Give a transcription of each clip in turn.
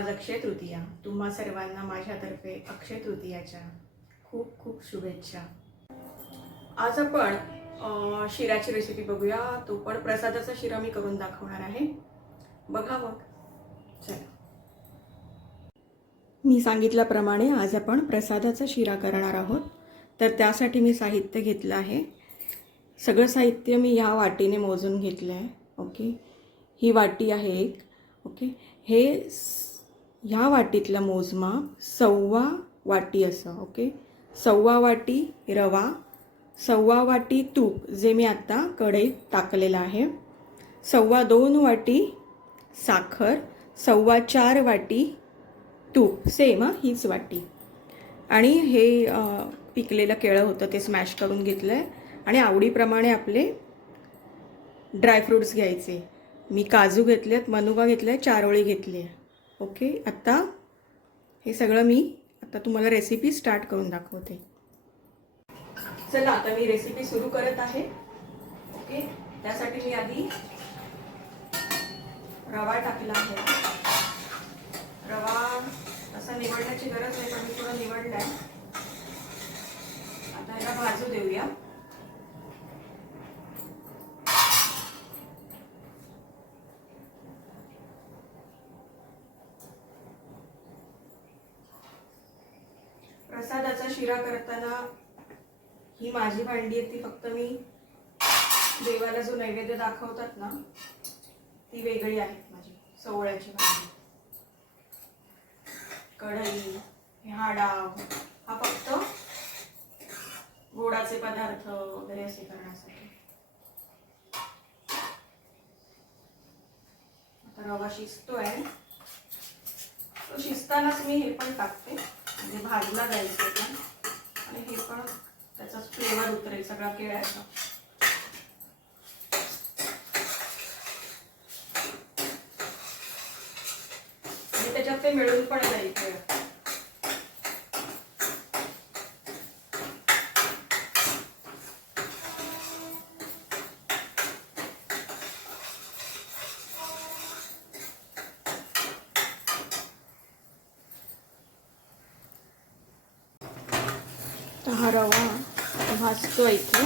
आज अक्षय तृतीया. तुम्हा सर्वांना माझ्यातर्फे अक्षय तृतीयाच्या खूप खूप शुभेच्छा. आज आपण शिराची रेसिपी बघूया. तो पण प्रसादाचा शिरा मी करून दाखवणार आहे. बघा मग. चला. मी सांगितल्याप्रमाणे आज आपण प्रसादाचा शिरा करणार आहोत. तर त्यासाठी मी साहित्य घेतलं आहे. सगळं साहित्य मी ह्या वाटीने मोजून घेतलं आहे ओके? ही वाटी आहे एक. ओके? हे ह्या वाटीतलं मोजमाप सव्वा वाटी असं ओके सव्वा वाटी रवा सव्वा वाटी तूप जे मी आत्ता कढईत टाकलेलं आहे. सव्वा दोन वाटी साखर सव्वा चार वाटी तूप सेम हां हीच वाटी. आणि हे पिकलेलं केळं होतं ते स्मॅश करून घेतलं आहे आणि आवडीप्रमाणे आपले ड्रायफ्रूट्स घ्यायचे. मी काजू घेतलेत मनुका घेतले चारोळी घेतली आहे ओके आत्ता हे सगळं मी आता तुम्हाला रेसिपी स्टार्ट करून दाखवते. चला आता मी रेसिपी सुरू करत आहे. ओके त्यासाठी मी आधी रवा टाकला आहे. रवा असा निवडण्याची गरज नाही पण मी थोडं निवडलाय. आता ह्याला भाजू देऊया. प्रसादाचा शिरा करताना ही माझी भांडी आहे ती फक्त मी देवाला जो नैवेद्य दाखवतात ना ती वेगळी आहेत माझी सवळ्याची भांडी. कढई हाडाव हा डाव हा फक्त गोडाचे पदार्थ वगैरे असे करण्यासाठी. आता रवा शिजतोय. तो शिजतानाच मी हे पण टाकते. म्हणजे भाजला जायचं पण आणि हे पण त्याचा फ्लेवर उतरेल सगळा केळ्याचा. आणि त्याच्यात ते मिळून पण जाईल केळ. आता हा रवा भाजतो इथे.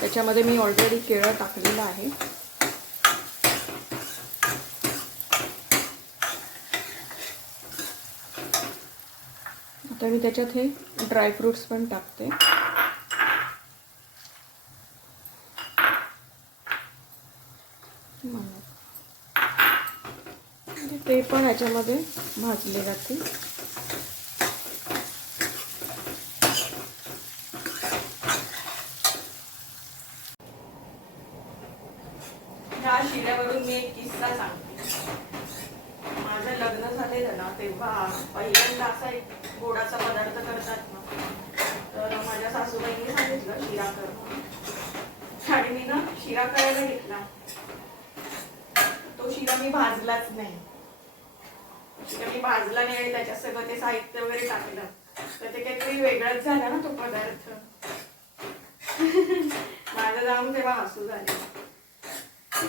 त्याच्यामध्ये मी ऑलरेडी केळं टाकलेलं आहे. आता मी त्याच्यात हे ड्रायफ्रुट्स पण टाकते. ते पण याच्यामध्ये भाजले जातील त्यावरून मी एक किस्सा सांगते. माझं लग्न झालेलं ना तेव्हा पहिल्यांदा असा एक गोडाचा पदार्थ करतात ना तर माझ्या सासूबाईंनी सांगितलं शिरा कर आणि मी ना शिरा करायला घेतला. तो शिरा मी भाजलाच नाही. शिरा मी भाजला नाही आणि त्याच्यात सगळं ते साहित्य वगैरे टाकलं. तर ते काहीतरी वेगळंच झाला ना तो पदार्थ. माझं जाऊन तेव्हा हसू झाले.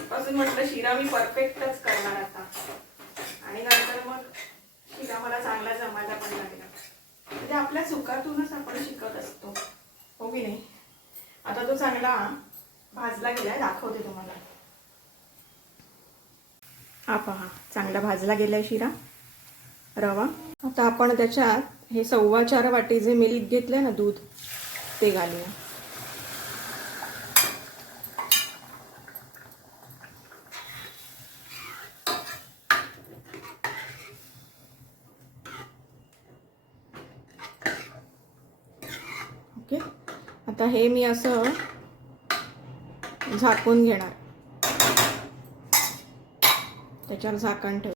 पासून म्हटलं शिरा मी परफेक्टच करणार आता. आणि नंतर मग शिरा मला चांगला जमायला पण लागला. म्हणजे आपल्या चुकातूनच आपण शिकत असतो. हो की नाही? आता तो चांगला भाजला गेलाय दाखवते तुम्हाला. हा पहा चांगला भाजला गेलाय शिरा. रवा. आता आपण त्याच्यात हे सव्वा चार वाटी जे मिल्क घेतलंय ना दूध ते घालूया ओके आता हे मी असं झाकून घेणार. त्याच्यावर झाकण ठेव.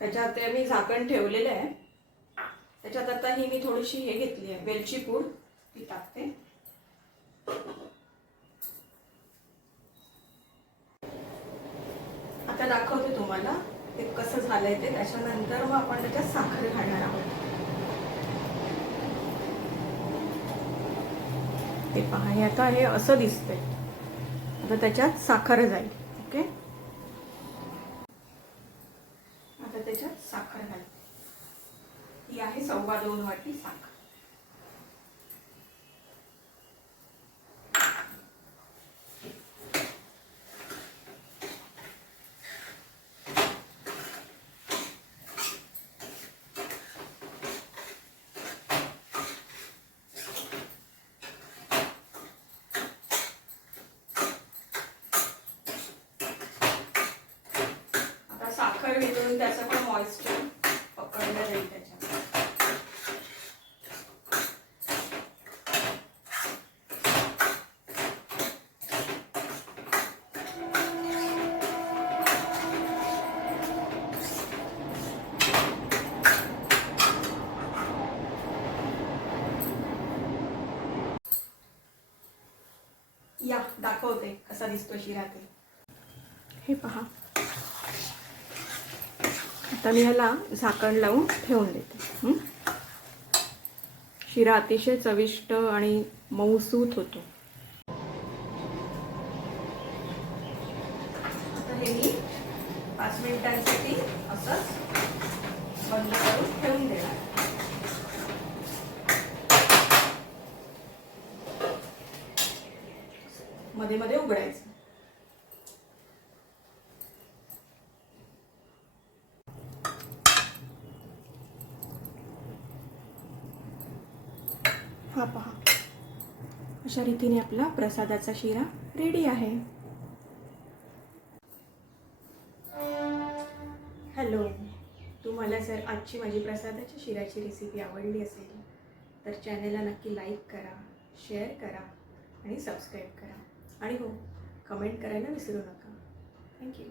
त्याच्यात ते मी झाकण ठेवलेलं आहे. त्याच्यात आता ही मी थोडीशी हे घेतली आहे वेलची पूड. ती टाकते. आता दाखवते तुम्हाला ते कसं झालंय ते. त्याच्यानंतर मग आपण त्याच्यात साखर घालणार आहोत. ते पहा. हे आता हे असं दिसतंय. आता त्याच्यात साखर जाईल. ओके? आता त्याच्यात साखर घालते ही आहे सव्वा दोन वाटी साखर. साखर वितळून त्याचं पण मॉइश्चर पकडलं जाईल त्याच्यात. या दाखवते कसा दिसतो शिरा ते. हे पहा. आता मी ह्याला झाकण लावून ठेवून देते. शिरा अतिशय चविष्ट आणि मऊसूत होतो. आता हे मी पाच मिनिटांसाठी असंच बंद करून ठेवून देणार. मध्ये मध्ये उघडायचं. हा पहा. अशा रीतीने आपला प्रसादाचा शिरा रेडी आहे. हॅलो तुम्हाला जर आजची माझी प्रसादाच्या शिराची रेसिपी आवडली असेल तर चॅनलला नक्की लाईक करा शेअर करा आणि सबस्क्राईब करा. आणि हो कमेंट करायला विसरू नका. थँक्यू